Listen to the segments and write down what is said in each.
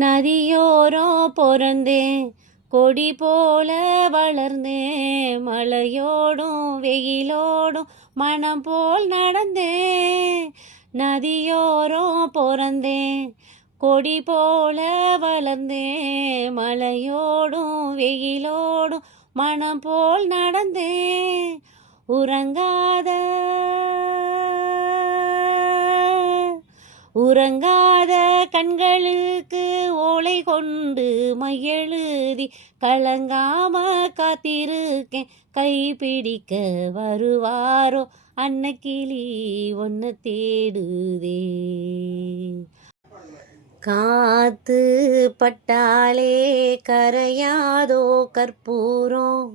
நதியோரம் பொறந்தேன், கொடி போல வளர்ந்தேன், மழையோடும் வெயிலோடும் மனம் போல் நடந்தேன். நதியோரம் பொறந்தேன், கொடி போல வளர்ந்தேன், மழையோடும் வெயிலோடும் மனம் போல் நடந்தேன். உறங்காத கண்களுக்கு ஓலை கொண்டு மையெழுதி கலங்காம காத்திருக்கேன். கைப்பிடிக்க வருவாரோ அன்னக்கிளி ஒன்ன தேடுதே. காத்து பட்டாலே கரையாதோ கற்பூரம்,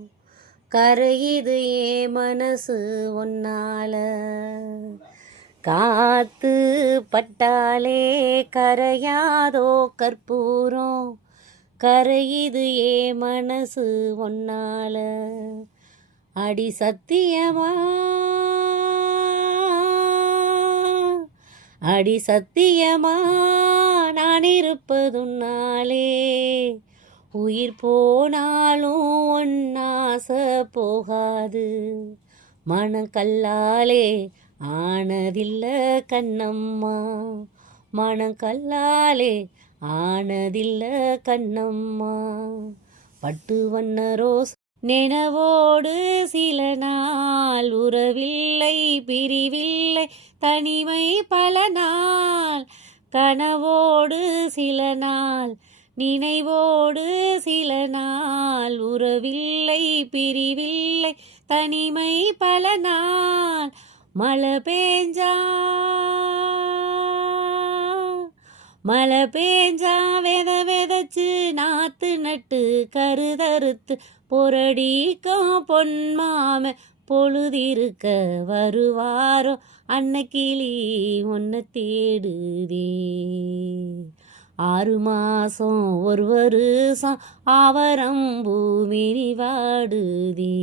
கரையுது ஏ மனசு ஒன்னால. காத்து பட்டாலே கரையாதோ கற்பூரம், கரையுது ஏ மனசு ஒன்னால. அடி சத்தியமா, அடி சத்தியமா நான் இருப்பதுன்னாலே. உயிர் போனாலும் ஒன்னாச போகாது, மனக்கல்லாலே ஆனதில்ல கண்ணம்மா. மனக்கல்லாலே ஆனதில்ல கண்ணம்மா. பட்டு வண்ண ரோஸ் நினைவோடு சில நாள், உறவில்லை பிரிவில்லை தனிமை பல நாள். கனவோடு சில நாள், நினைவோடு சில நாள், உறவில்லை பிரிவில்லை தனிமை பல நாள். மழை பேஞ்சா விதைச்சு நாத்து நட்டு கருதறுத்து பொரடிக்கும் பொன்மாம பொழுதிருக்க வருவாரோ அன்னக்கிளி ஒன்ன தேடுதே. 6 மாசம் ஒரு வருஷம் ஆவரம் பூமினி வாடுதே.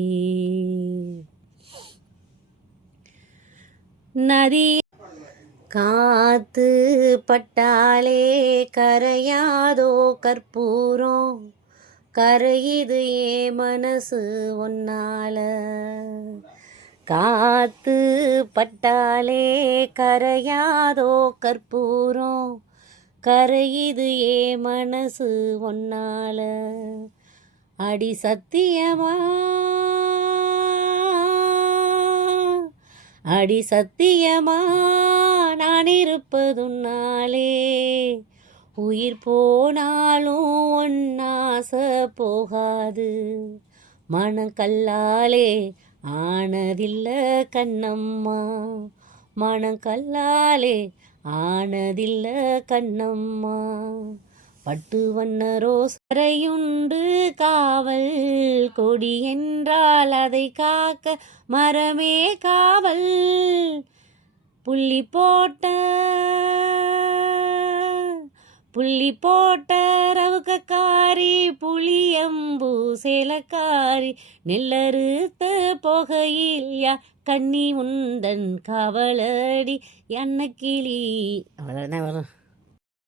நதி காத்து பட்டாலே கரையாதோ கற்பூரம், கரையுது ஏ மனசு ஒன்னால. காத்து பட்டாலே கரையாதோ கற்பூரம், கரையுது ஏ மனசு ஒன்னால. அடி சத்தியமா, அடி சத்தியமா நான் இருப்பதுன்னாலே. உயிர் போனாலும் ஒன்னாச போகாது, மனக்கல்லாலே ஆனதில்ல கண்ணம்மா. மனக்கல்லாலே ஆனதில்ல கண்ணம்மா. பட்டு வண்ண ரோஸ் கரையுண்டு காவல், கொடி என்றால் அதை காக்க மரமே காவல். புள்ளி போட்ட ரவுக்காரி, புளியம்பூ சேலக்காரி, நெல்லறுத்த போகையில் யா கண்ணி உந்தன் கவலடி அன்னக்கிளி. அவ்வளோதான் வரும்.